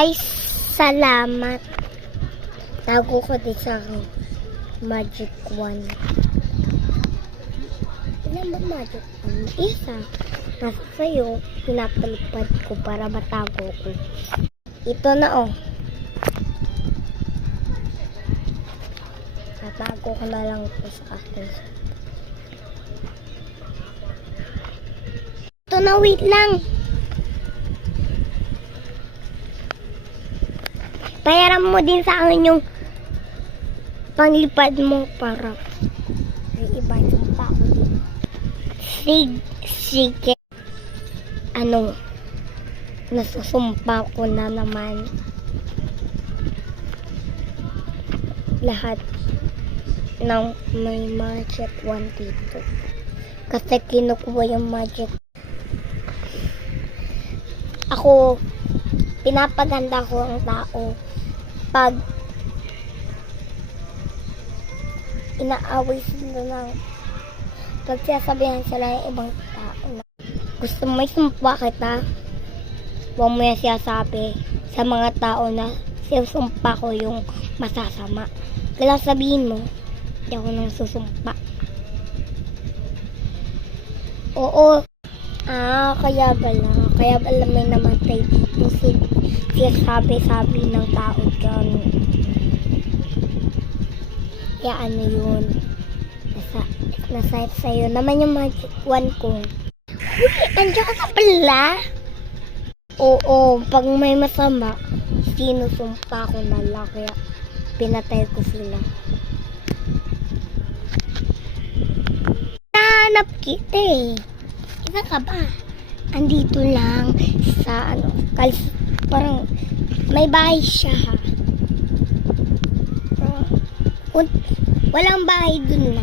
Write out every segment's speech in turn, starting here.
Ay, salamat. Tago ko din sa akin. Magic wand. Ilan ba magic wand? Isa. Nasa sa'yo, pinapalipad ko para matago ko. Ito na oh. Tatago ko na lang ito sa akin. Ito na, wait lang. Bayaran mo din sa akin yung panglipad mo para may iba yung tao din. Sige. Ano? Nasusumpa ko na naman. Lahat ng may magic wand dito. Kasi kinukuha yung magic. Ako, pinapaganda ko ang tao. Pag inaaway sila ng pagsasabihan sila ng ibang tao na gusto mo isumpa kita, huwag mo yan siyasabi sa mga tao na sumpa ko yung masasama. Kaya sabihin mo, hindi ako nang susumpa. Oo. Kaya pala may namatay dito siyasabi ng tao dyan. Kaya ano yun, nasa sa'yo naman yung magic wand ko. Uy, andiyan ka pala. Oo, pag may masama, sinusumpa ko na lang, kaya pinatay ko sila. Nahanap kita eh. Isa ka ba? Andito lang sa parang may bahay siya ha. Walang bahay dun na.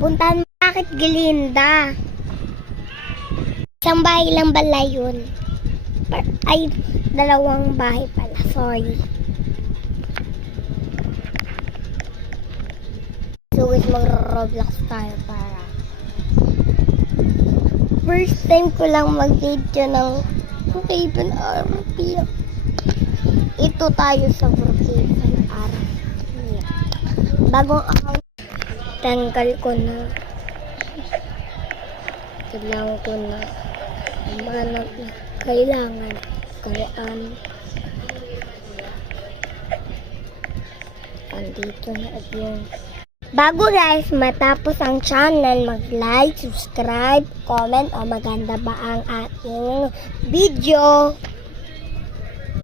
Puntahan mo. Bakit Glinda? Isang bahay lang bala yun. Ay, dalawang bahay pala. Sorry. So guys, mag-Roblox tayo para first time ko lang mag-video ng Brookhaven RP. Ito tayo sa Brookhaven RP. Bagong account. Tanggal ko na. Kailangan ko na. Manap na. Kailangan. Karaan. Andito na yung bago guys, matapos ang channel, mag-like, subscribe, comment, o maganda ba ang ating video.